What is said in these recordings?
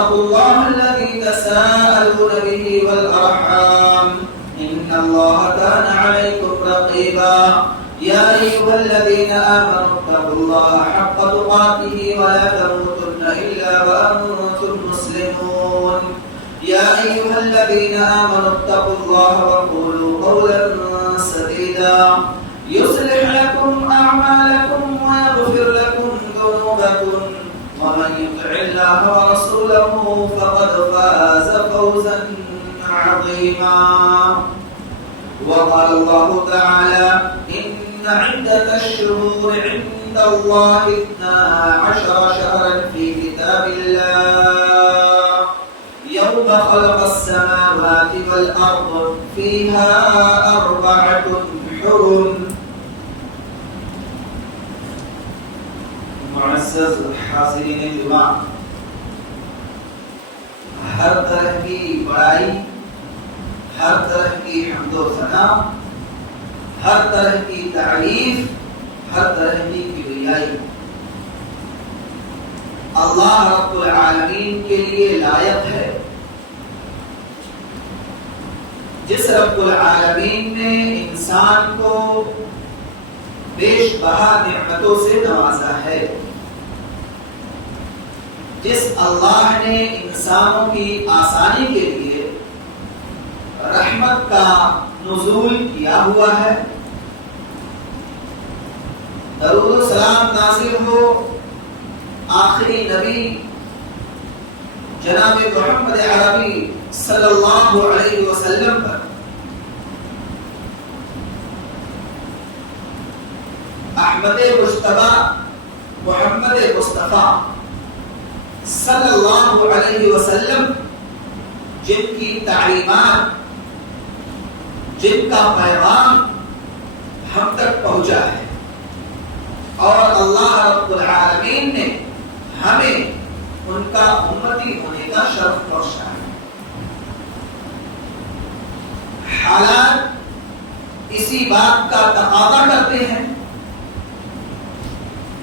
واتقوا الله الذي تساءلون به والأرحام إن الله كان عليكم رقيبا يا أيها الذين آمنوا اتقوا الله حق تقاته ولا تموتن إلا وأنتم مسلمون يا أيها الذين آمنوا اتقوا الله وقولوا قولا سديدا يصلح لكم أعمالكم ويغفر لكم ذنوبكم ومن يطع الله ورسوله فقد فاز فوزا عظيما وقال الله تعالى إن عدة الشهور عند الله 12 شهرا في كتاب الله يوم خلق السماوات والأرض فيها 4 حرم. معزز حاضرین جمع، ہر طرح کی بڑائی، ہر طرح کی حمد و ثنا، ہر طرح کی تعریف، ہر طرح کی کبریائی اللہ رب العالمین کے لیے لائق ہے، جس رب العالمین نے انسان کو بیش بہا نعمتوں سے نوازا ہے، جس اللہ نے انسانوں کی آسانی کے لیے رحمت کا نزول کیا ہوا ہے، درود و سلام نازل ہو آخری نبی جناب محمد عربی صلی اللہ علیہ وسلم پر، احمد مجتبی محمد مصطفیٰ صلی اللہ علیہ وسلم، جن کی تعلیمات، جن کا پیغام ہم تک پہنچا ہے، اور اللہ رب العالمین نے ہمیں ان کا امتی ہونے کا شرف بخشا ہے۔ حالات اسی بات کا تقاضا کرتے ہیں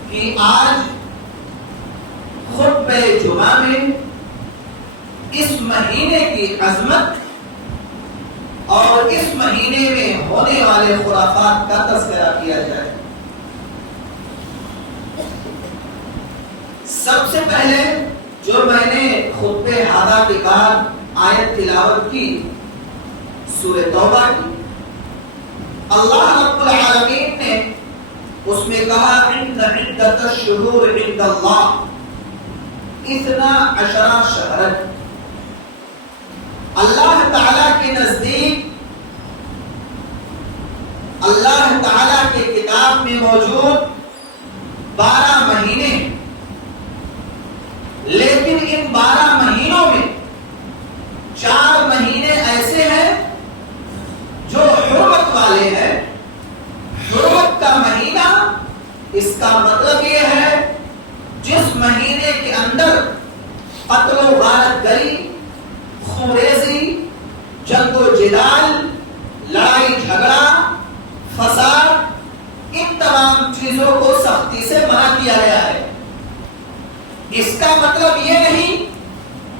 کہ آج خطبہ جمعہ میں اس مہینے کی عظمت اور اس مہینے میں ہونے والے خرافات کا تذکرہ کیا جائے۔ سب سے پہلے جو میں نے خطبہ ہادہ کے بعد آیت تلاوت کی، سورہ توبہ کی، اللہ رب العالمین نے اس میں کہا ان عدت الشہور عند اللہ 12 شہرا، اللہ تعالی کے نزدیک، اللہ تعالی کے کتاب میں موجود 12 مہینے، لیکن ان 12 مہینوں میں 4 مہینے ایسے ہیں جو حرمت والے ہیں۔ حرمت کا مہینہ، اس کا مطلب یہ ہے جس مہینے کے اندر قتل و غارت گری، خونریزی، جنگ و جدال، لڑائی جھگڑا، فساد، ان تمام چیزوں کو سختی سے منع کیا گیا ہے۔ اس کا مطلب یہ نہیں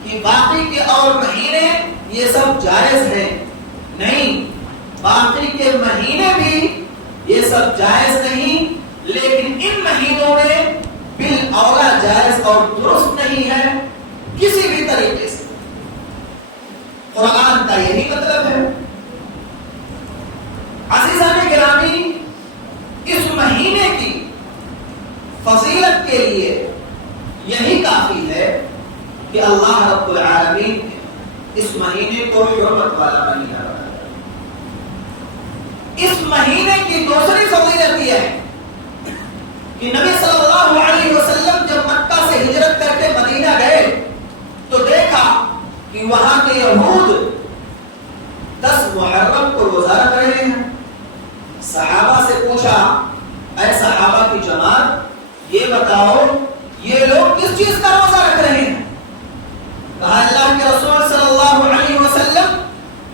کہ باقی کے اور مہینے یہ سب جائز ہیں، نہیں، باقی کے مہینے بھی یہ سب جائز نہیں، لیکن ان مہینوں میں بالاولا جائز اور درست نہیں ہے کسی بھی طریقے سے۔ قرآن کا یہی مطلب ہے۔ عزیزان گرامی، اس مہینے کی فضیلت کے لیے یہی کافی ہے کہ اللہ رب العالمین نے اس مہینے کو حرمت والا مہینہ بنایا۔ اس مہینے کی دوسری فضیلت یہ ہے کہ نبی صلی اللہ علیہ وسلم جب مکہ سے ہجرت کر کے مدینہ گئے تو دیکھا کہ وہاں کے یہود 10 محرم کو روزہ رکھ رہے ہیں۔ صحابہ سے پوچھا، اے صحابہ کی جماعت، یہ بتاؤ یہ لوگ کس چیز کا روزہ رکھ رہے ہیں؟ کہا اللہ کے رسول صلی اللہ علیہ وسلم،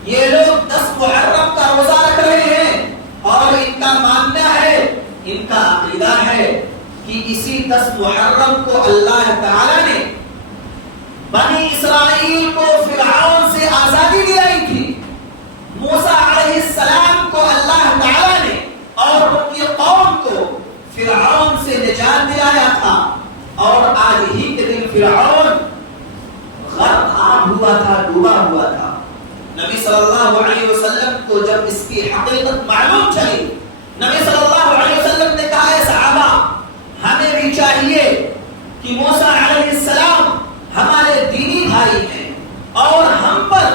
یہ لوگ 10 محرم کا روزہ رکھ رہے ہیں، اور ان کا ماننا ہے، ان کا عقیدہ ہے کہ اسی 10 محرم کو اللہ تعالی نے بنی اسرائیل کو فرعون سے آزادی دلائی تھی، موسیٰ علیہ السلام کو اللہ تعالیٰ نے اور ان کی قوم کو فرعون سے نجات دلایا تھا، اور آج ہی کے دن فرعون غرق آب ہوا تھا، ڈوبا ہوا تھا۔ نبی صلی اللہ علیہ وسلم کو جب اس کی حقیقت معلوم چلی، نبی صلی اللہ علیہ وسلم نے کہا ہے صحابہ ہمیں بھی چاہیے کہ موسیٰ علیہ السلام ہمارے دینی بھائی ہیں اور ان پر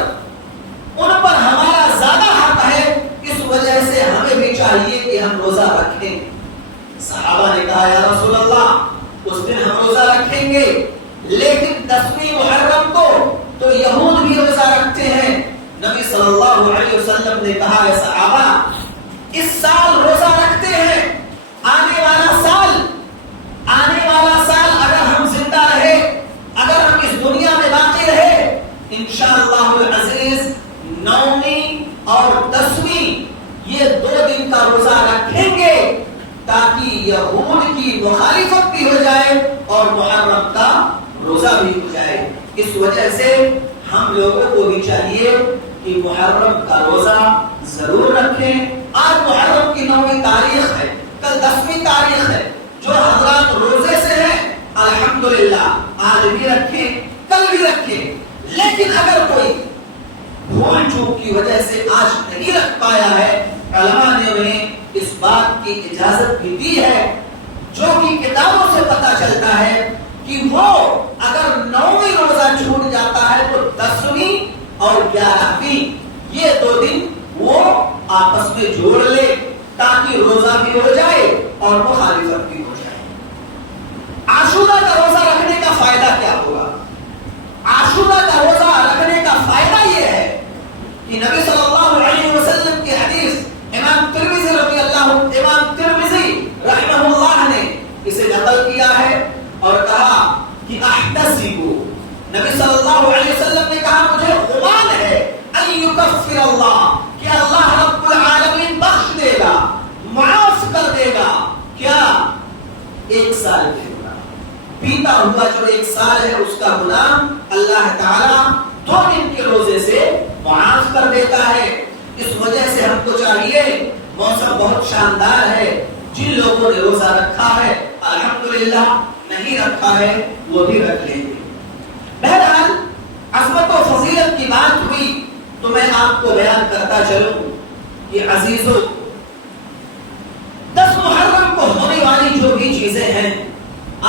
ہمارا زیادہ حق ہے، اس وجہ سے ہمیں بھی چاہیے کہ ہم روزہ رکھیں۔ صحابہ نے کہا یا رسول اللہ اس دن ہم روزہ رکھیں گے، لیکن 10ویں محرم کو تو یہود بھی روزہ رکھتے ہیں۔ نبی صلی اللہ علیہ وسلم نے کہا ہے صحابہ اس سال روزہ رکھتے ہیں، آنے والا سال اگر ہم زندہ رہے، اگر ہم اس دنیا میں باقی رہے، انشاءاللہ العزیز 9ویں اور 10ویں یہ 2 دن کا روزہ رکھیں گے تاکہ یہود کی مخالفت بھی ہو جائے اور محرم کا روزہ بھی ہو جائے۔ اس وجہ سے ہم لوگوں کو بھی چاہیے کہ محرم کا روزہ ضرور رکھیں۔ آج محرم کی 9ویں تاریخ ہے، کل 10ویں تاریخ ہے، جو حضرات روزے سے ہیں الحمدللہ آج بھی رکھیں، کل بھی رکھیں، لیکن اگر کوئی بھول چوک کی وجہ سے آج نہیں رکھ پایا ہے، علماء نے انہیں اس بات کی اجازت بھی دی ہے، جو کہ کتابوں سے پتہ چلتا ہے کہ وہ اگر 9ویں روزہ چھوٹ جاتا ہے تو 10ویں اور 11ویں یہ 2 دن وہ آپس میں جوڑ لے تاکہ روزہ بھی ہو جائے اور مخالفت بھی ہو جائے۔ عاشورہ کا روزہ رکھنے کا فائدہ کیا ہوگا؟ عاشورہ کا روزہ رکھنے کا فائدہ یہ ہے کہ نبی صلی اللہ علیہ وسلم کی حدیث امام ترمذی رحمہ اللہ نے اسے نقل کیا ہے اور کہا کہ احتسبوا، نبی صلی اللہ علیہ وسلم نے کہا مجھے گمان ہے ان یکفر اللہ کہ اللہ رب العالمین بخش دے گا، معاف کر دے گا، کیا 1 سال کے گناہ، پیتا ہوا جو 1 سال ہے اس کا گناہ اللہ تعالیٰ 2 دن کے روزے سے معاف کر دیتا ہے۔ اس وجہ سے ہم کو چاہیے، موسم بہت شاندار ہے، جن لوگوں نے روزہ رکھا ہے الحمدللہ، نہیں رکھا ہے وہ بھی رکھ لیں گے۔ بہرحال عظمت و فضیلت کی بات ہوئی تو میں آپ کو بیان کرتا چلوں کہ عزیزو 10 محرم کو ہونے والی جو بھی چیزیں ہیں،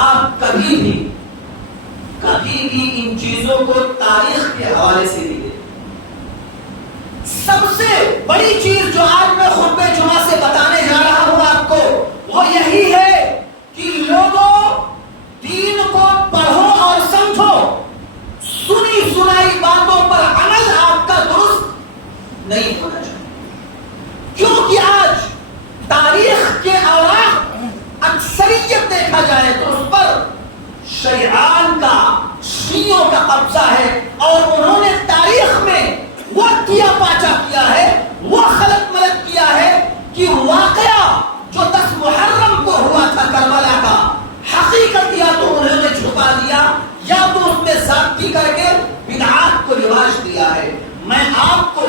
آپ کبھی بھی ان چیزوں کو تاریخ کے حوالے سے نہیں دیکھیں۔ سب سے بڑی چیز جو آج میں خطبہ جمعہ سے بتانے جا رہا ہوں آپ کو وہ یہی ہے کہ لوگوں دین کو پڑھو اور سمجھو، سنی سنائی باتوں پر عمل آپ کا درست نہیں ہونا چاہیے، کیونکہ آج تاریخ کے اوراق اکثریت دیکھا جائے تو اس پر شیعان کا، شیعوں کا قبضہ ہے، اور انہوں نے تاریخ میں وہ کیا پاچا کیا ہے، وہ خلط ملت کیا ہے کہ واقعہ جو 10 محرم کو ہوا تھا کربلا کا، حقیقت یا تو انہوں نے چھپا دیا یا تو اس میں زیادتی کر کے بدعات کو رواج دیا ہے۔ میں آپ کو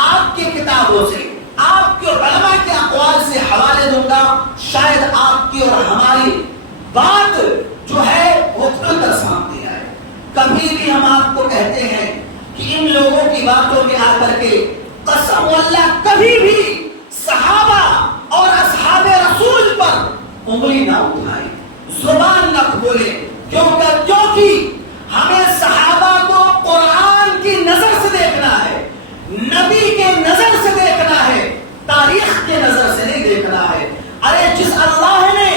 آپ کی کتابوں سے، آپ کے علماء کے اقوال سے حوالے دوں گا، شاید آپ کی اور ہماری بات جو ہے وہ کھل کر سامنے آئے۔ کبھی بھی ہم آپ کو کہتے ہیں کہ ان لوگوں کی باتوں میں آ کر کے قسم واللہ کبھی بھی صحابہ اور اصحاب رسول پر انگلی نہ اٹھائیں، زبان نہ کھولیں، کیونکہ ہمیں صحابہ کو قرآن کی نظر سے دیکھنا ہے، نبی کے نظر سے دیکھنا ہے، تاریخ کے نظر سے نہیں دیکھنا ہے۔ ارے جس اللہ نے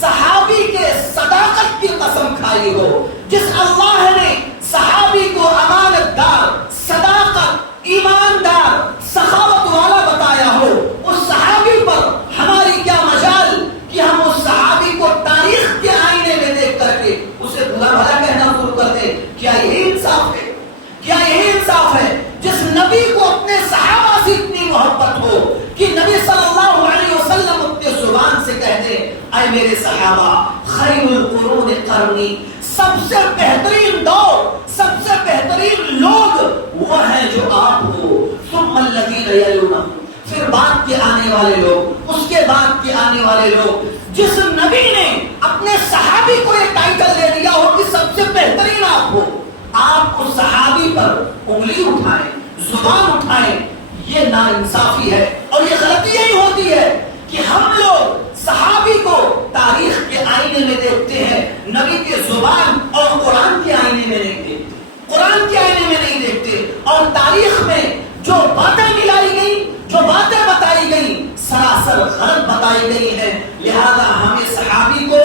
صحابی کے صداقت کی قسم کھائی ہو، جس اللہ نے صحابی کو امانت دار، صداقت، ایماندار، سخاوت والا بتایا ہو، اس صحابی پر ہماری کیا مجال کہ ہم اس صحابی کو تاریخ کے آئینے میں دیکھ کر کے اسے برا بھلا کہنا شروع کر دیں؟ کیا یہی انصاف ہے؟ کیا یہی انصاف ہے؟ جس نبی کو اپنے صحابہ سے اتنی محبت ہو کہ نبی صلی اللہ علیہ وسلم اپنے زبان سے کہتے اے میرے صحابہ خیر القرون قرنی، سب سے بہترین دور، سب سے بہترین کے آنے والے لوگ، اس کے بعد کے آنے والے لوگ، جس نبی نے اپنے صحابی کو یہ ٹائٹل دے دیا ہو کہ سب سے بہترین آپ ہو، آپ اس صحابی پر انگلی اٹھائیں، زبان اٹھائیں، یہ ناانصافی ہے۔ اور یہ غلطی یہی ہوتی ہے کہ ہم لوگ صحابی کو تاریخ کے آئینے میں دیکھتے ہیں، نبی کے زبان اور قرآن کے آئینے میں نہیں دیکھتے، قرآن کے آئینے میں نہیں دیکھتے، اور تاریخ میں جو باتیں ملائی گئی، جو باتیں بتائی گئی، سراسر غلط بتائی گئی ہیں۔ لہذا ہمیں صحابی کو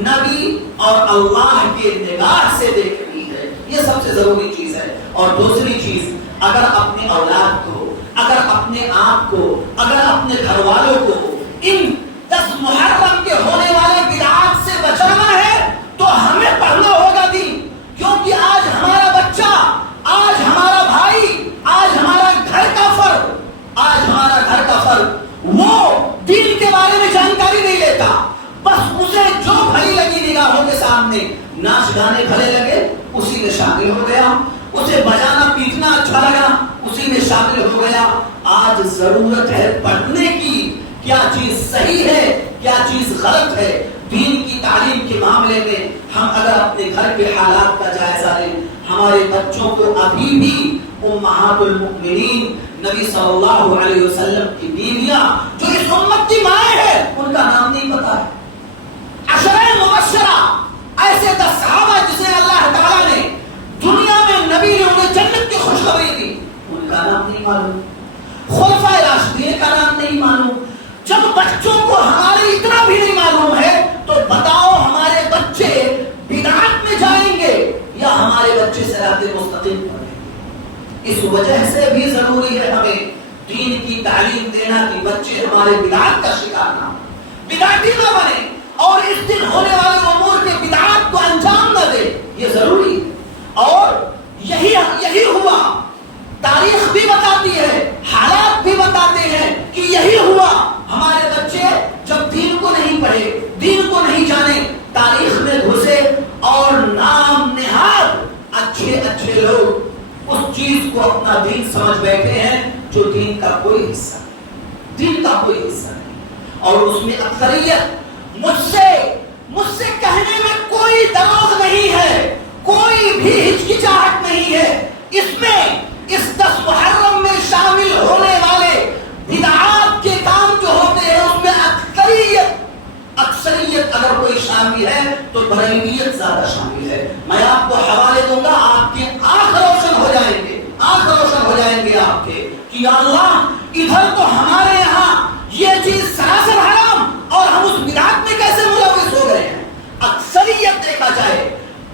نبی اور اللہ کے نگاہ سے دیکھنی ہے، یہ سب سے ضروری چیز ہے۔ اور دوسری چیز، اگر اپنے اولاد کو، اگر اپنے آپ کو، اگر اپنے گھر والوں کو ان 10 محرم کے ہونے والے بدعات سے بچانا ہے تو ہمیں پڑھنا ہوگا دین، کیونکہ آج ہمارا بچہ، آج ہمارا بھائی، آج ہمارا گھر کا فرد، آج ہمارا گھر کا فرد وہ دین کے بارے میں جانکاری نہیں لیتا، بس اسے جو بھلی لگی نگاہوں کے سامنے، ناچ گانے بھلے لگے اسی میں شامل ہو گیا، اسے بجانا پیٹنا اچھا لگا اسی میں شامل ہو گیا۔ آج ضرورت ہے پڑھنے کی، کیا چیز صحیح ہے، کیا چیز غلط ہے۔ دین کی تعلیم کے معاملے میں ہم اگر اپنے گھر کے حالات کا جائزہ لیں، ہمارے بچوں کو ابھی بھی امہات المؤمنین نبی صلی اللہ علیہ وسلم کی بیویاں جو اس امت کی مائیں ہیں ان کا نام نہیں پتا ہے۔ عشرہ مبشرہ، ایسے 10 صحابہ جسے اللہ تعالیٰ نے دنیا میں نبی نے انہیں جنت کی خوشخبری دی، ان کا نام نہیں معلوم، خلفائے راشدین کا نام نہیں معلوم۔ جب بچوں کو ہمارے اتنا بھی نہیں معلوم ہے تو بتاؤ ہمارے بچے بدعات میں جائیں گے یا ہمارے بچے صراط مستقیم پر رہیں گے؟ اس وجہ سے بھی ضروری ہے ہمیں دین کی تعلیم دینا کہ بچے ہمارے بدعات کا شکار نہ ہوں، بدعاتی نہ بنے، اور اس دن ہونے والے امور کے بدعات کو انجام نہ دے، یہ ضروری ہے۔ اور یہی ہوا، تاریخ بھی بتاتی ہے، حالات بھی بتاتے ہیں کہ یہی ہوا۔ ہمارے بچے جب دین کو نہیں پڑھے، دین کو نہیں جانے، تاریخ میں گھسے اور نام نہاد اچھے لوگ اس چیز کو اپنا دین سمجھ بیٹھے ہیں جو دین کا کوئی حصہ نہیں، دین کا کوئی حصہ نہیں۔ اور اس میں اکثریت مجھ سے کہنے میں کوئی دروغ نہیں ہے، کوئی بھی ہچکچاہٹ نہیں ہے، اس میں اس 10 محرم میں شامل ہونے والے بدعات کے کام جو ہوتے ہیں اس میں اکثریت اگر کوئی شامل ہے تو بریلیت زیادہ شامل ہے۔ میں آپ کو حوالے دوں گا، آپ کے آنکھ روشن ہو جائیں گے، آنکھ روشن ہو جائیں گے آپ کے کہ یا اللہ، ادھر تو ہمارے یہاں یہ چیز سراسر حرام اور ہم اس بدعات میں کیسے ملوث ہو گئے ہیں۔ اکثریت دیکھا جائے،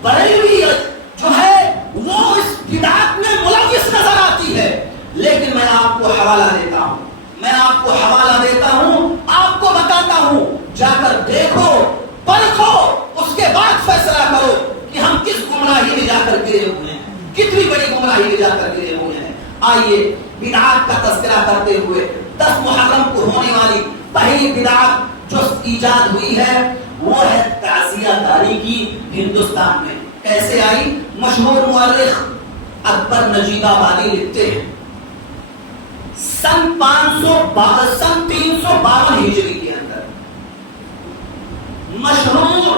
بریلیت جو ہے وہ اس بدعات میں ملوث نظر آتی ہے، لیکن میں آپ کو حوالہ دیتا ہوں، آپ کو بتاتا ہوں، جا کر دیکھو، پرکھو، اس کے بعد فیصلہ کرو کہ ہم کس گمراہی میں جا کر گرے ہوئے ہیں، کتنی بڑی گمراہی میں جا کر گرے ہوئے ہیں۔ آئیے بدعات کا تذکرہ کرتے ہوئے 10 محرم کو ہونے والی پہلی بدعت جو ایجاد ہوئی ہے وہ ہے تعزیہ داری کی ہندوستان میں۔ کیسے آئی؟ مشہور مورخ اکبر نجیب آبادی لکھتے ہیں سن 352 ہجری کے اندر مشہور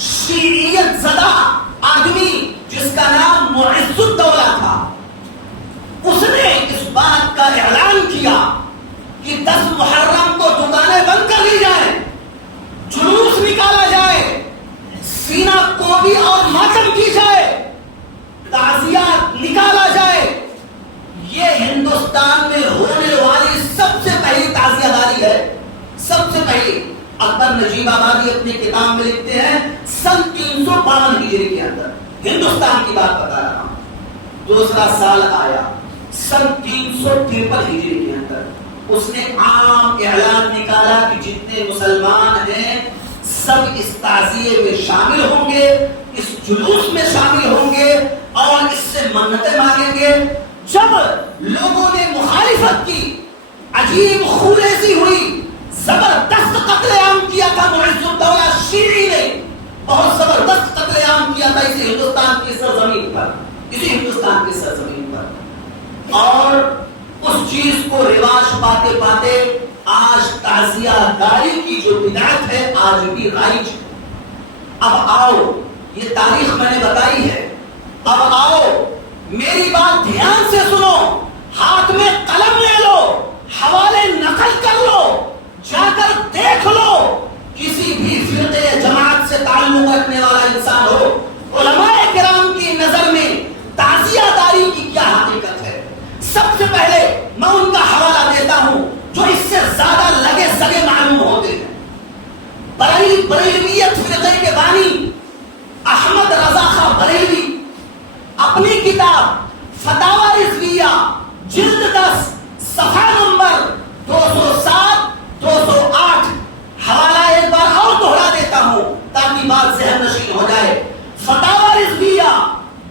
شیعیت زدہ آدمی جس کا نام معز الدولہ تھا، اس نے اس بات کا اعلان کیا کہ 10 محرم کو دکانیں بند کر لی جائیں، جلوس نکالا جائے، سینہ کوبی اور ماتم کی جائے، تعزیات نکالا جائے۔ یہ ہندوستان میں ہونے والی سب سے پہلی تعزیہ داری ہے، سب سے پہلی۔ اکبر نجیب آبادی اپنی کتاب میں لکھتے ہیں سن 352 ہجری کے اندر، ہندوستان کی بات بتا رہا ہوں۔ دوسرا سال آیا سن 353 ہجری کے اندر، اس نے عام اعلان نکالا کہ جتنے مسلمان ہیں سب اس تعزیے میں شامل ہوں گے، اس جلوس میں شامل ہوں گے اور اس سے منتیں مانگیں گے۔ جب لوگوں نے مخالفت کی، عجیب خوریزی ہوئی، زبردست قتل عام کیا تھا معز الدولہ شیعی نے، بہت زبردست قتل عام کیا تھا اسی ہندوستان کی سرزمین پر، اسی ہندوستان کی سرزمین پر، اور اس چیز کو رواج پاتے پاتے آج تعزیہ داری کی جو بدعت ہے آج بھی رائج ہے. اب آؤ، یہ تاریخ میں نے بتائی ہے، اب آؤ میری بات دھیان سے سنو، ہاتھ میں قلم لے لو، حوالے نقل کر لو، جا کر دیکھ لو، کسی بھی فرقے جماعت سے تعلق رکھنے والا انسان ہو، علماء کرام کی نظر میں تعزیہ داری کی کیا حقیقت ہے. سب سے پہلے میں ان کا حوالہ دیتا ہوں جو اس سے زیادہ لگے سگے معلوم ہوتے ہیں. بریلویت فرقے کے بانی احمد رضا خان بریلوی اپنی کتاب فتاوی رضویہ جلد 10 صفحہ نمبر 207 208 حوالہ ایک بار اور دوہرا دیتا ہوں تاکہ بات ذہن نشین ہو جائے. فتاوی رضویہ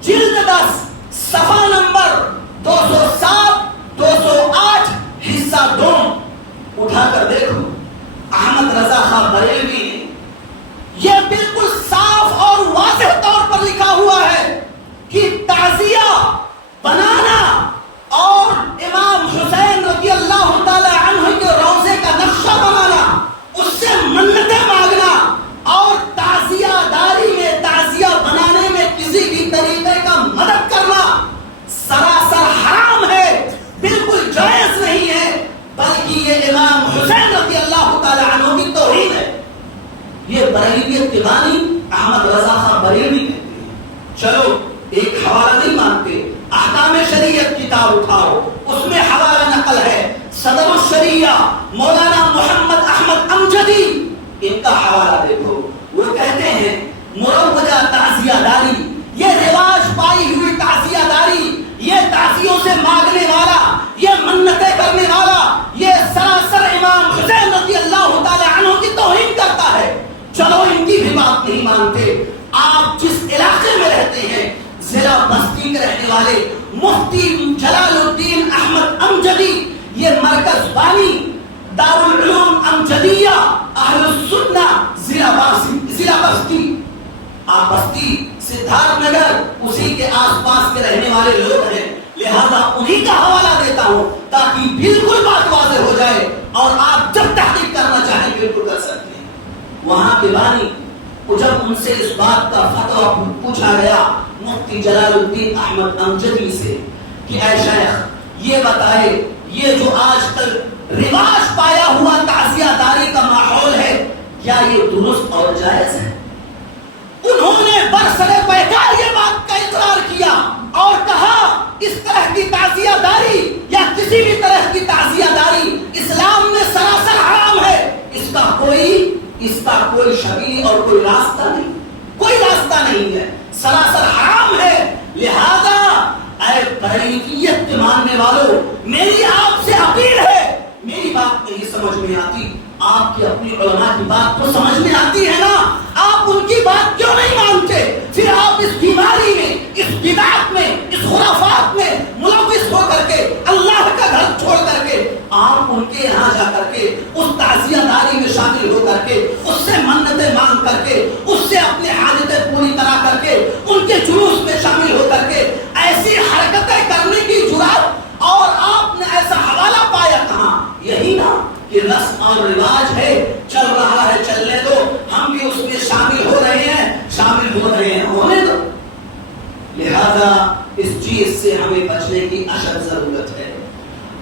جلد 10 صفحہ نمبر 207 208 حصہ 2 اٹھا کر دیکھو. احمد رضا خان بریلوی نے یہ بالکل صاف اور واضح طور پر لکھا ہوا ہے کہ تعزیہ بنانا اور امام حسین رضی اللہ تعالی عنہ کے روضے کا نقشہ بنانا، اس سے منتیں مانگنا اور تعزیہ داری میں تعزیہ بنانے میں کسی بھی طریقے کا مدد کرنا سراسر حرام ہے، بالکل جائز نہیں ہے، بلکہ یہ امام حسین رضی اللہ تعالی عنہ کی توہین ہے. یہ بریلویت کے بانی احمد رضا خان بریلوی کہتے ہیں. چلو ایک حوالہ نہیں مانتے، احکام شریعت کتاب اٹھاؤ، اس میں حوالہ نقل ہے صدر الشریعہ مولانا محمد احمد امجدی، ان کا حوالہ دیکھو. وہ کہتے ہیں مروجہ تعزیہ داری، یہ رواج پائی ہوئی تعزیہ داری، یہ تعزیوں سے مانگنے والا، یہ منتیں کرنے والا، یہ سراسر امام حسین رضی اللہ تعالی عنہ کی توہین کرتا ہے. چلو ان کی بھی بات نہیں مانتے. آپ جس علاقے میں رہتے ہیں ضلع بستی کے رہنے والے مفتی جلال الدین احمد امجدی، یہ مرکز بانی دارالعلوم امجدیہ اہل السنہ ضلع بستی. آپ بستی سدھارتھ نگر اسی کے آس پاس کے رہنے والے لوگ ہیں، لہذا انہی کا حوالہ دیتا ہوں تاکہ بالکل بات واضح ہو جائے اور آپ جب تحقیق کرنا چاہیں بالکل کر سکتے ہیں. وہاں کے بانی جب ان سے اس بات کا فتویٰ پوچھا گیا مفتی جلال الدین احمد امجدی سے کہ اے شیخ یہ بتائے، یہ جو آج کل رواج پایا ہوا تعزیہ داری کا ماحول ہے کیا یہ درست اور جائز ہے؟ انہوں نے برسرے پیکار یہ بات کا اقرار کیا اور کہا اس طرح کی تعزیہ داری یا کسی بھی طرح کی تعزیہ داری اسلام میں سراسر حرام ہے، اس کا کوئی شبیہ اور کوئی راستہ نہیں، کوئی راستہ نہیں ہے، سراسر حرام ہے. لہذا اے بریلویت کے ماننے والوں، میری آپ سے اپیل ہے، میری بات نہیں سمجھ میں آتی، آپ کی اپنی علماء کی بات تو سمجھ میں آتی ہے نا، آپ ان کی بات کیوں نہیں مانتے؟ پھر آپ اس بیماری میں، اس بدعت میں، اس خرافات میں ملوث ہو کر کے اللہ کا گھر چھوڑ کر کے آپ ان کے یہاں جا کر کے اس تعزیہ داری میں شامل ہو کر کے اس سے منتیں مانگ کر کے اس سے اپنے حاجتیں پوری طرح کر کے ان کے جلوس میں شامل ہو کر کے ایسی حرکتیں کرنے کی جرات، اور آپ نے ایسا حوالہ پایا کہاں؟ یہی نا کہ رسم اور رواج ہے، چل رہا ہے چلنے دو، ہم بھی اس میں شامل ہو رہے ہیں ہونے دو. لہذا اس چیز سے ہمیں بچنے کی اشد ضرورت ہے.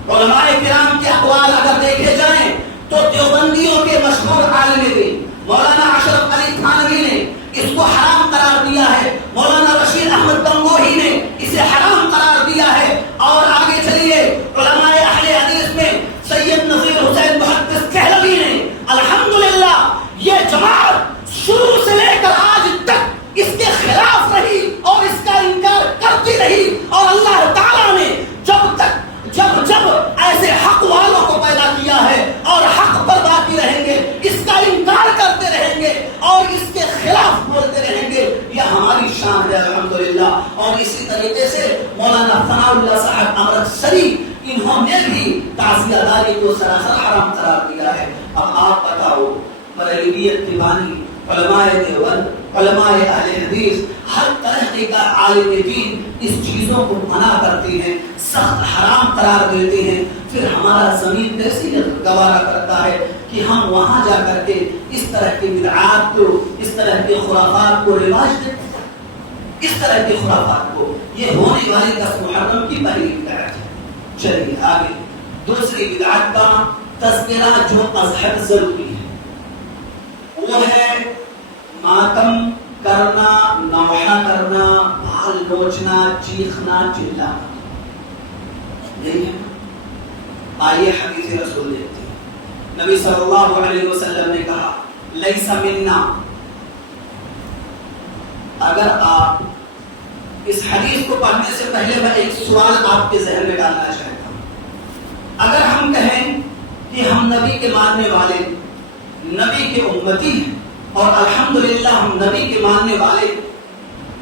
علماء کرام کے اقوال اگر دیکھے جائیں تو دیوبندیوں کے مشہور عالم دین مولانا اشرف علی تھانوی نے اس کو حرام قرار دیا ہے، مولانا رشید احمد گنگوہی نے اسے حرام قرار دیا ہے، اور آگے چلیے علماء اہل حدیث میں سید نذیر حسین محدث کہلوی نے الحمدللہ یہ جماعت شروع سے لے کر آج تک اس کے خلاف رہی اور اس کا انکار کرتی رہی، اور اللہ تعالیٰ نے جب ایسے حق والوں کو پیدا کیا ہے اور حق پر باقی رہیں گے، اس کا انکار کرتے رہیں گے اور اس کے خلاف بولتے رہیں گے، یہ ہماری شان ہے الحمدللہ. اور اسی طریقے سے مولانا ثناء اللہ صاحب امرتسری، انہوں نے بھی تعزیہ داری کو سراسر حرام قرار دیا ہے. اب آپ بتاؤ بریلویت کے بانی علماء دیوبند، علماء اہل حدیث، ہر طرح کا عالم دین اس چیزوں کو منع کرتے ہیں، سخت حرام قرار دیتے ہیں، پھر ہمارا زمین کیسی گوارا کرتا ہے کہ ہم وہاں جا کر کے اس طرح کی بدعات کو، اس طرح کے خرافات کو رواج دیتے ہیں، اس طرح کے خرافات کو۔ یہ ہونے والی 10 محرم کی پہلی بدعت ہے۔ چلیے آگے، دوسری بدعت کا تذکرہ جو ازحد ضروری ہے وہ ہے ماتم کرنا، نوحہ کرنا، بال نوچنا، چیخنا، چلانا۔ یہی ہے۔ آئیے حدیث رسول دیکھتے ہیں۔ نبی صلی اللہ علیہ وسلم نے کہا لیس منا۔ اگر آپ اس حدیث کو پڑھنے سے پہلے میں ایک سوال آپ کے ذہن میں ڈالنا چاہتا ہوں۔ اگر ہم کہیں کہ ہم نبی کے ماننے والے، نبی کے امتی ہیں اور الحمدللہ ہم نبی کے ماننے والے،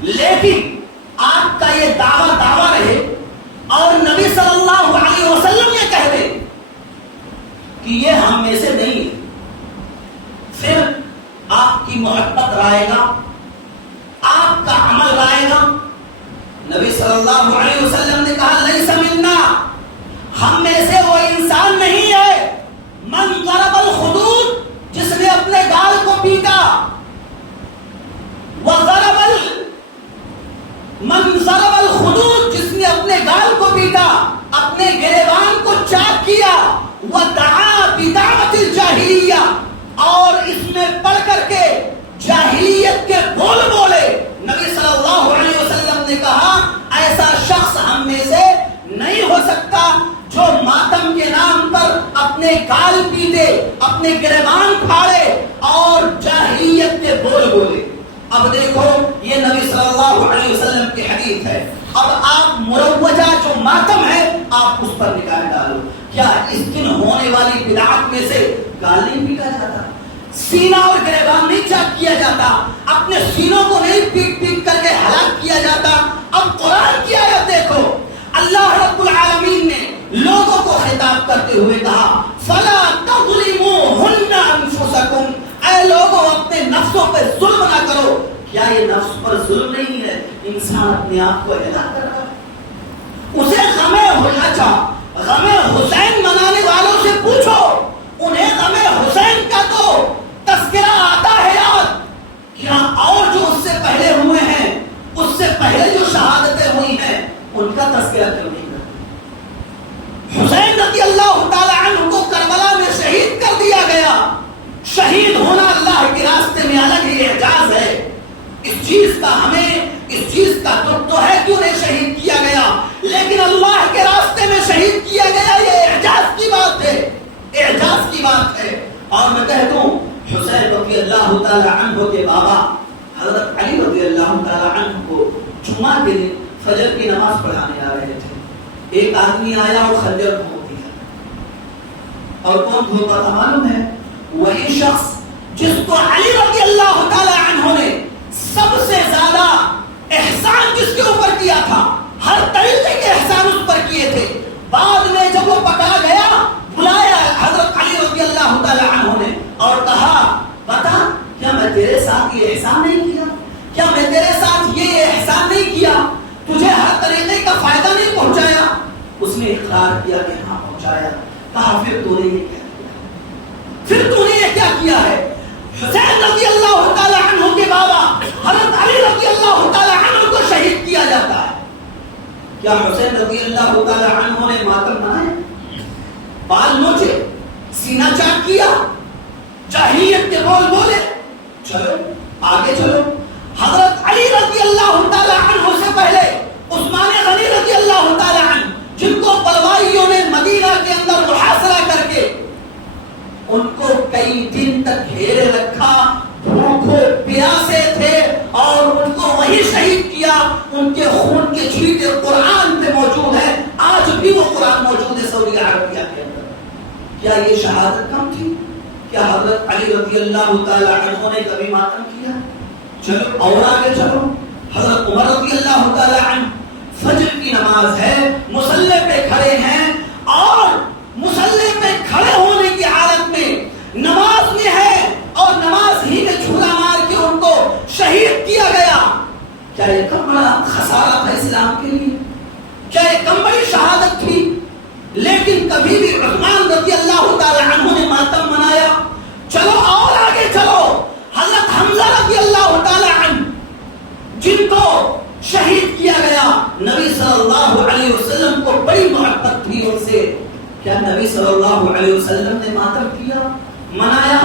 لیکن آپ کا یہ دعویٰ رہے اور نبی صلی اللہ علیہ وسلم یہ کہہ دے کہ یہ ہم میں سے نہیں ہے، پھر آپ کی محبت رائے گا، آپ کا عمل رائے گا؟ نبی صلی اللہ علیہ وسلم نے کہا لیس منا، ہم میں سے وہ انسان نہیں ہے من ضرب الخدود، جس نے اپنے گال کو پیٹا، من ضرب الخدود، جس نے اپنے گال کو پیٹا، اپنے گریبان کو چاک کیا، ودعا بدعوت الجاہلیہ، اور اس میں پڑھ کر کے جاہلیت کے بول بولے۔ نبی صلی اللہ علیہ وسلم نے کہا ایسا شخص ہم میں سے نہیں ہو سکتا جو ماتم کے نام پر اپنے گال پیٹے، اپنے گریبان پھاڑے اور جاہلیت کے بول بولے۔ اب دیکھو یہ نبی صلی اللہ علیہ وسلم کی حدیث ہے، اب آپ مروجہ جو ماتم ہے آپ اس پر نگاہ ڈالو۔ کیا اس دن ہونے والی بدعات میں سے گال نہیں پیٹا جاتا، سینہ اور گریبان نہیں چاک کیا جاتا، اپنے سینوں کو نہیں پیٹ پیٹ کر کے ہلاک کیا جاتا؟ اب قرآن کی آیت دیکھو، اللہ رب العالمین نے لوگوں کو خطاب کرتے ہوئے کہا فَلَا تَظْلِمُوهُنَّ أَنفُسَكُمْ، اے لوگوں اپنے نفسوں پہ ظلم نہ کرو۔ کیا یہ نفس پر ظلم نہیں ہے؟ انسان اپنے آپ کو ہلاک کر رہا ہے۔ اسے غم حسین منانے والوں سے پوچھو، انہیں غم حسین کا تو تذکرہ آتا ہے یاد، کیا اور جو اس سے پہلے ہوئے ہیں، اس سے پہلے جو شہادتیں ہوئی ہیں ان کا تذکرہ کیوں نہیں کرتے؟ حسین رضی اللہ تعالی عنہ کو کربلا میں شہید کر دیا گیا۔ شہید ہونا اللہ کے راستے میں الگ ہی اعجاز ہے۔ اس چیز کا دکھ تو ہے کہ انہیں شہید کیا گیا، لیکن اللہ کے راستے میں شہید کیا گیا، یہ اعجاز کی بات ہے، اعجاز کی بات ہے۔ اور میں کہہ دوں حسین رضی اللہ تعالی عنہ کے بابا حضرت علی رضی اللہ تعالی عنہ کو جمعہ کے دن فجر کی نماز پڑھانے آ رہے تھے۔ ایک آدمی آیا اور خنجر گھونپ دیا، اور کون گھونپا تھا معلوم ہے؟ وہی شخص جس کو علی رضی اللہ تعالی عنہ نے سب سے زیادہ احسان جس کے اوپر کیا تھا، ہر طریقے کے احسان اس پر کیے تھے۔ بعد میں جب وہ پکڑا گیا، بلایا حضرت علی رضی اللہ تعالی عنہ نے اور کہا بتا کیا میں تیرے ساتھ یہ احسان نہیں کیا؟ کیا میں تیرے ساتھ یہ احسان نہیں کیا؟ تجھے ہر طریقے کا فائدہ نہیں پہنچایا؟ اس نے اقرار کیا کہ ہاں پہنچایا۔ کہا پھر تو نے یہ کیا کیا؟ پھر تو نے یہ کیا کیا ہے؟ حسین رضی اللہ تعالی عنہ کے بابا حضرت علی رضی اللہ تعالی عنہ کو شہید کیا جاتا ہے۔ کیا حسین رضی اللہ تعالی عنہ نے ماتم منائے، بال نوچے، سینہ چاک کیا، جاہلیت کے بول بولے؟ چلو آگے چلو، حضرت علی رضی اللہ تعالی عنہ سے پہلے عثمان غنی رضی اللہ تعالی عنہ، جن کو بلوائیوں نے مدینہ کے اندر محاصرہ کر کے ان کو کئی دن تک گھیرے رکھا، بھوکے پیاسے تھے اور ان کو وہی شہید کیا۔ ان کے خون کے چھینٹے قرآن پہ موجود ہیں، آج بھی وہ قرآن موجود ہے سعودی عربیہ کے اندر۔ کیا یہ شہادت کم تھی؟ کیا حضرت علی رضی اللہ تعالی عنہ نے کبھی ماتم کیا؟ چلو اور آگے چلو، حضرت عمر رضی اللہ تعالی عنہ فجر کی نماز ہے، مصلی پہ کھڑے ہیں اور مصلی پہ کھڑے ہونے کی حالت میں نماز میں ہے اور نماز ہی میں جھولا مار کے ان کو شہید کیا گیا۔ کیا بڑا خسارہ تھا اسلام کے لیے، کیا یہ کم بڑی شہادت تھی؟ لیکن کبھی بھی عثمان رضی اللہ تعالی عنہ نے ماتم منایا؟ چلو اور آگے چلو، حضرت حمزہ رضی اللہ تعالی عنہ جن کو شہید کیا گیا، نبی صلی اللہ علیہ وسلم کو بڑی محبت تھی ان سے، کیا نبی صلی اللہ علیہ وسلم نے ماتم کیا، منایا؟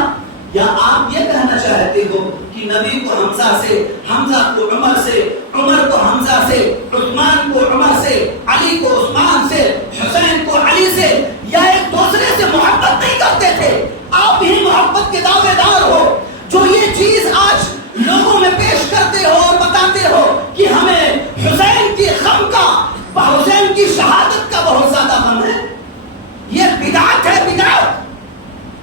یا آپ یہ کہنا چاہتے ہو کہ نبی کو حمزہ سے، حمزہ کو عمر سے، عمر کو حمزہ سے، عثمان کو عمر سے، علی کو عثمان سے، حسین کو علی سے، یا ایک دوسرے سے محبت نہیں کرتے تھے؟ آپ ہی محبت کے دعوے دار ہو جو یہ چیز آج لوگوں میں پیش کرتے ہو اور بتاتے ہو کہ ہمیں حسین کی غم کا، حسین کی شہادت کا بہت زیادہ غم ہے۔ یہ بدعت ہے، بدعت۔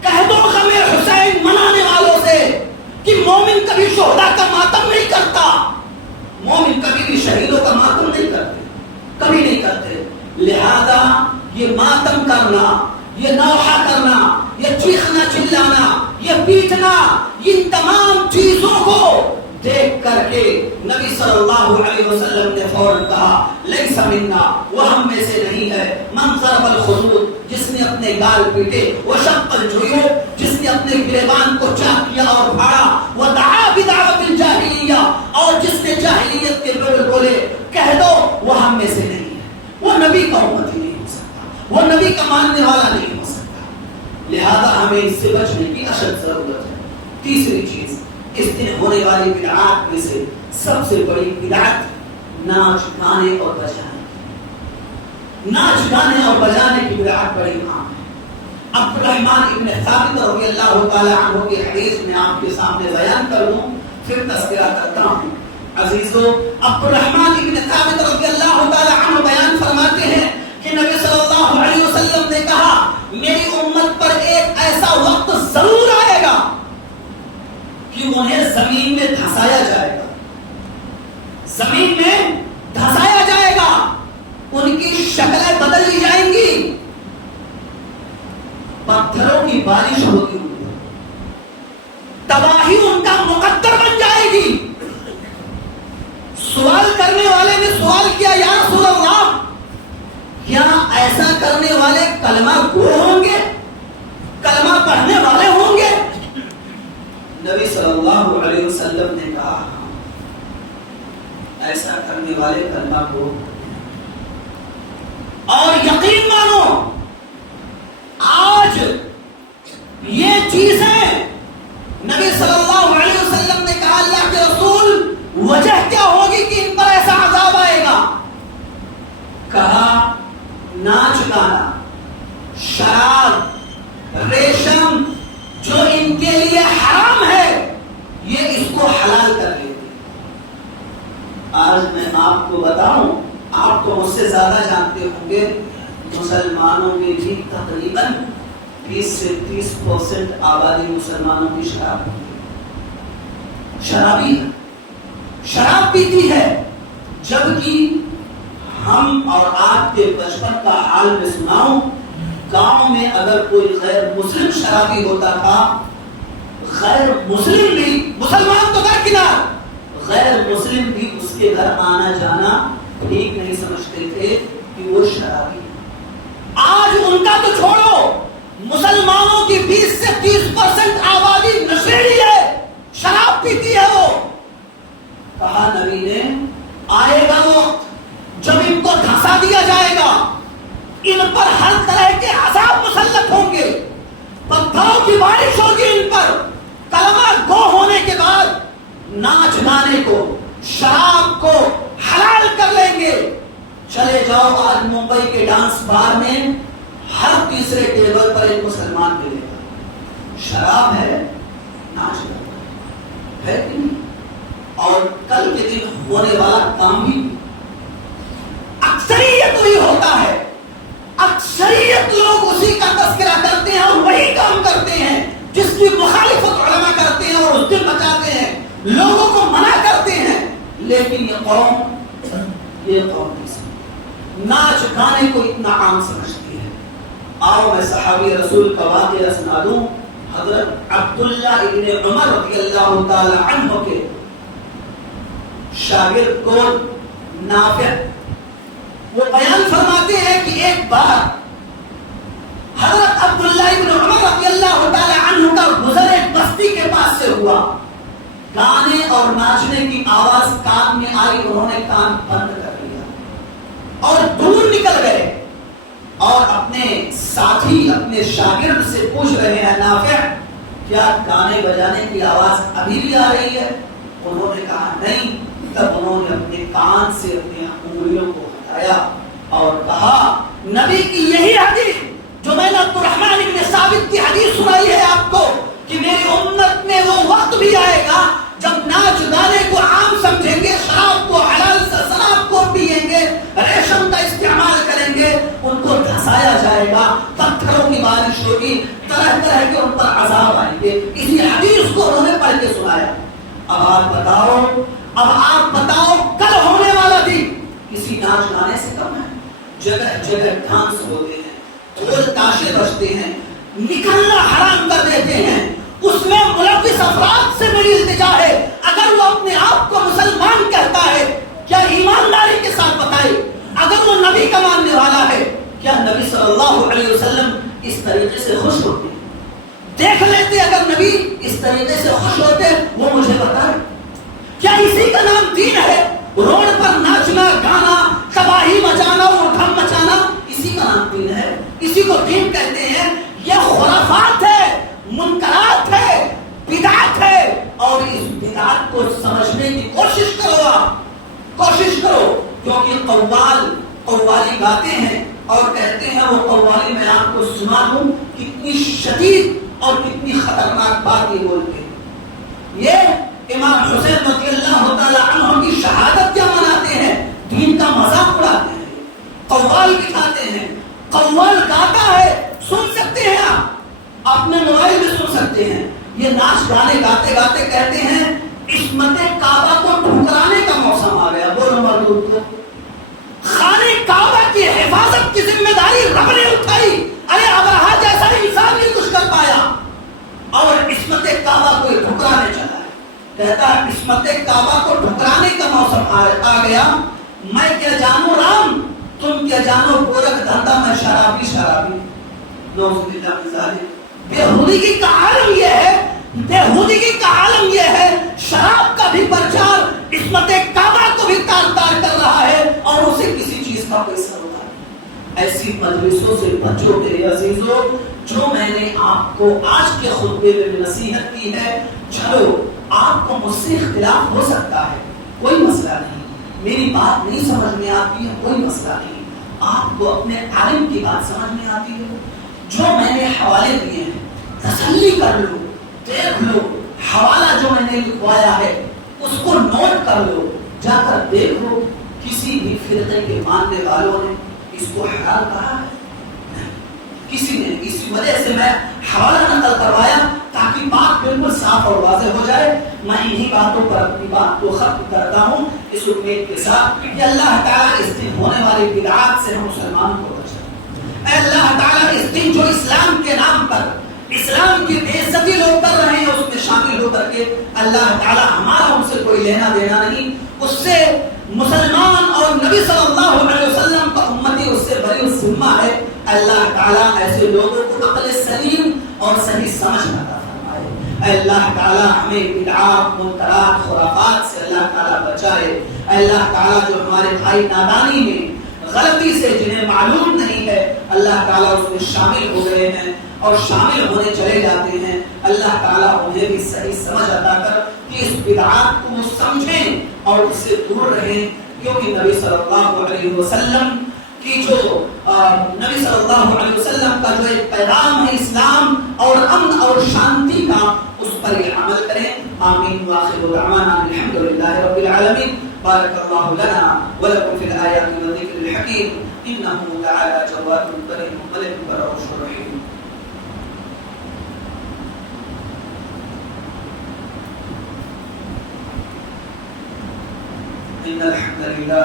کہہ دو غم حسین منانے والوں سے کہ مومن کبھی شہداء کا ماتم نہیں کرتا، مومن کبھی بھی شہیدوں کا ماتم نہیں کرتے، کبھی نہیں کرتے۔ لہذا یہ ماتم کرنا، یہ نوحہ کرنا، یہ چیخنا چلانا، یہ پیٹنا، ان تمام چیزوں کو دیکھ کر کے نبی صلی اللہ علیہ وسلم نے فوراً کہا لیس منا، وہ ہم میں سے نہیں ہے، من ضرب الخدود، جس نے اپنے گال پیٹے، وشق الجیوب، جس نے اپنے گریبان کو چاک کیا اور پھاڑا، ودعا بدعوت الجاہلیہ، اور جس نے جاہلیت کے بول بولے، کہہ دو وہ ہم میں سے نہیں ہے، وہ نبی کا امتی نہیں ہو سکتا، وہ نبی کا ماننے والا نہیں ہو سکتا۔ لہذا ہمیں اس سے بچنے کی اشد ضرورت ہے۔ تیسری چیز، اس دن ہونے والی بدعات میں سے سب سے بڑی بدعت ناچ گانے اور بجانے، ناچ گانے اور بجانے کی بدعت بڑی عام ہے۔ عبد الرحمن ابن ثابت رضی اللہ تعالی عنہ کی حدیث میں آپ کے سامنے بیان کر لوں، پھر تذکرہ کرتا ہوں۔ عزیزو، عبد الرحمن ابن ثابت رضی اللہ تعالی عنہ بیان فرماتے ہیں کہ نبی صلی اللہ علیہ وسلم نے کہا میری امت پر ایک ایسا وقت ضرور آئے گا کہ انہیں زمین میں دھسایا جائے گا، زمین میں دھسایا جائے گا، ان کی شکلیں بدل لی جائیں گی، پتھروں کی بارش ہوگی، تباہی ان کا مقدر بن جائے گی۔ سوال کرنے والے نے سوال کیا یا رسول اللہ، کیا ایسا کرنے والے کلمہ گو ہوں گے، کلمہ پڑھنے والے ہوں گے؟ نبی صلی اللہ علیہ وسلم نے کہا ایسا کرنے والے کلمہ گو، اور یقین مانو آج یہ چیزیں نبی صلی اللہ علیہ وسلم نے کہا اللہ کے رسول وجہ کیا ہوگی کہ ان پر ایسا عذاب آئے گا؟ کہا ناچ گانا، شراب، ریشم، جو ان کے لیے حرام ہے یہ اس کو حلال کر لیتے۔ آج میں آپ کو بتاؤں، آپ تو مجھ سے زیادہ جانتے ہوں گے، مسلمانوں میں بھی تقریباً 20 سے 30% آبادی مسلمانوں کی شراب پیتی ہے، شرابی ہے، شراب پیتی ہے، جبکہ ہم اور آپ کے بچپن کا حال میں سناؤں، گاؤں میں اگر کوئی غیر مسلم شرابی ہوتا تھا، غیر مسلم بھی، مسلمان تو درکنار، غیر مسلم بھی اس کے گھر آنا جانا ٹھیک نہیں سمجھتے تھے کہ وہ شرابی ہے۔ آج ان کا تو چھوڑو، مسلمانوں کی 20 سے 30% آبادی نشیڑی ہے، شراب پیتی ہے۔ وہ کہا نبی نے آئے گا وقت جب ان کو دھسا دیا جائے گا، ان پر ہر طرح کے عذاب مسلط ہوں گے، پتھروں کی بارش ہوگی ان پر، کلمہ گو ہونے کے بعد ناچ گانے کو، شراب کو حلال کر لیں گے۔ چلے جاؤ آج ممبئی کے ڈانس بار میں ہر تیسرے ٹیبل پر ایک مسلمان ملے گا، شراب ہے، ناچ گانا ہے کہ نہیں؟ اور کل کے دن ہونے والا کام بھی اکثریت وہی ہوتا ہے، اکثریت لوگ اسی کا تذکرہ کرتے ہیں اور وہی کام کرتے ہیں جس کی مخالفت علماء کرتے ہیں اور اس دن بچاتے ہیں، لوگوں کو منع کرتے ہیں۔ لیکن یہ قوم نہیں سمجھتی، ناچ گانے کو اتنا عام سمجھتی ہے۔ آؤ میں صحابی رسول کا واقعہ سنا دوں۔ حضرت عبداللہ ابن عمر رضی اللہ تعالی عنہ کے شاگرد کو نافع وہ بیان فرماتے ہیں کہ ایک بار حضرت عبداللہ ابن عمر رضی اللہ تعالی عنہ کا گزر ایک بستی کے پاس سے ہوا. گانے اور ناچنے کی آواز کان میں آئی, انہوں نے کان بند کر لیا اور دور نکل گئے اور اپنے ساتھی اپنے شاگرد سے پوچھ رہے ہیں نافع کیا گانے بجانے کی آواز ابھی بھی آ رہی ہے؟ انہوں نے کہا نہیں. تب انہوں نے اپنے کان سے اپنی انگلیوں کو ہٹایا اور کہا نبی کی یہی حدیث جو میں نے عبد الرحمن بن ثابت کی حدیث سنائی ہے آپ کو کہ میری امت میں وہ وقت بھی آئے گا جب ناچ گانے کو عام سمجھیں گے, شراب کو حلال شراب کو پیئیں گے, ریشم کا استعمال کریں گے, ان کو دھسایا جائے گا, پتھروں کی بارش ہوگی, طرح طرح کے ان پر عذاب آئیں گے. اسی حدیث کو انہوں نے پڑھ کے سنایا. اب آپ بتاؤ کل ہونے والا دن کسی ناچ گانے سے کم ہے؟ جگہ جگہ ڈانس ہوتے ہیں, ڈھول تاشے بجتے ہیں, نکلنا حرام کر دیتے ہیں. اس میں ملوث افراد سے میری التجا ہے, اگر وہ اپنے آپ کو مسلمان کہتا ہے کیا ایمانداری کے ساتھ بتائے, اگر وہ نبی کا ماننے والا ہے کیا نبی صلی اللہ علیہ وسلم اس طریقے سے خوش ہوتے؟ دیکھ لیتے اگر نبی اس طریقے سے خوش ہوتے وہ مجھے بتائے. کیا اسی کا نام دین ہے؟ روڈ پر ناچنا گانا تباہی مچانا اور دھم مچانا اسی کا نام دین ہے؟ اسی کو دین کہتے ہیں؟ یہ خرافات ہے, منکرات ہے, بدعت ہے. اور اس بدعت کو سمجھنے کی کوشش کرو, آپ کوشش کرو, کیونکہ قوالی گاتے ہیں اور کہتے ہیں وہ قوالی میں آپ کو سنا دوں کتنی شدید اور کتنی خطرناک بات یہ بولتے ہیں. یہ امام حسین رضی اللہ تعالی عنہ کی شہادت کیا مناتے ہیں, دین کا مذاق اڑاتے ہیں, قوال دکھاتے ہیں. قوال گاتا ہے, سن سکتے ہیں آپ اپنے موبائل میں سن سکتے ہیں. یہ ناچ گانے گاتے گاتے کہتے ہیں عصمت کعبہ کو ٹھکرانے کا موسم آ گیا. بولو مردود کو خانے کعبہ کی حفاظت کی ذمہ داری رب نے اٹھائی. ارے ابرہا جیسا انسان نہیں کچھ کر پایا اور عصمت کعبہ کو ٹھکرانے چلا ہے. کہتا ہے عصمت کعبہ کو ٹھکرانے کا موسم آ گیا. میں کیا جانوں رام, تم کیا جانو گورکھ دھندا, میں شرابی. نعوذ باللہ من ذالک. بےہودگی کا عالم یہ ہے, بےہودگی کا عالم یہ ہے. شراب کا بھی پرچار عصمت کعبہ کو بھی تار تار کر رہا ہے اور اسے کسی چیز کا کوئی سروکار نہیں. ایسی مجلسوں سے بچو میرے عزیزوں. جو میں نے آپ کو آج کے خطبے میں نصیحت کی ہے, چلو آپ کو مجھ سے اختلاف ہو سکتا ہے, کوئی مسئلہ نہیں. میری بات نہیں سمجھ میں آتی ہے, کوئی مسئلہ نہیں. آپ کو اپنے عالم کی بات سمجھ میں آتی ہے. جو میں نے حوالے دیے ہیں تسلی کر لو, دیکھ لو. حوالہ جو میں نے لکھوایا ہے اس کو نوٹ کر لو, جا کر دیکھو کسی بھی فرقے کے ماننے والوں نے اس کو حلال کہا ہے؟ کسی نے. اسی وجہ سے میں حوالہ نقل کروایا تاکہ بات بالکل صاف اور واضح ہو جائے. میں انہی باتوں پر اپنی بات کو ختم کرتا ہوں اس امید کے ساتھ کہ اللہ تعالیٰ اس دن ہونے والی بدعات سے ہم مسلمانوں کو بچائے. اے اللہ تعالیٰ اس دن جو اسلام کے نام پر اسلام کی بے عزتی لوگ کر رہے ہیں اس میں شامل ہو کر کے اللہ تعالیٰ ہمارا ان سے کوئی لینا دینا نہیں. اس سے مسلمان اور نبی صلی اللہ علیہ وسلم کا امتی اس سے بری الذمہ ہے. اللہ تعالیٰ ایسے لوگوں کو عقل سلیم اور صحیح سمجھ عطا فرمائے. اے اللہ تعالیٰ ہمیں بدعات, منکرات, خرافات سے اللہ تعالیٰ بچائے. اے اللہ تعالیٰ جو ہمارے بھائی نادانی میں غلطی سے جنہیں معلوم نہیں ہے اللہ تعالیٰ اس میں شامل ہو گئے ہیں اور شامل ہونے چلے جاتے ہیں, اللہ تعالیٰ انہیں بھی صحیح سمجھ عطا کر کہ اس بدعات کو وہ سمجھیں اور اس سے دور رہیں. کیونکہ نبی صلی اللہ علیہ وسلم کی جو نبی صلی اللہ علیہ وسلم کا جو ایک پیغام ہے اسلام اور امن اور شانتی کا, اس پر یہ عمل کریں. آمین وآخر دعوانا الحمدللہ رب العالمین. بارک اللہ لنا ولکم فی الآیات والذکر الحکیم انہ تعالی جواد کریم ملک رؤوف رحیم. ان الحمد للہ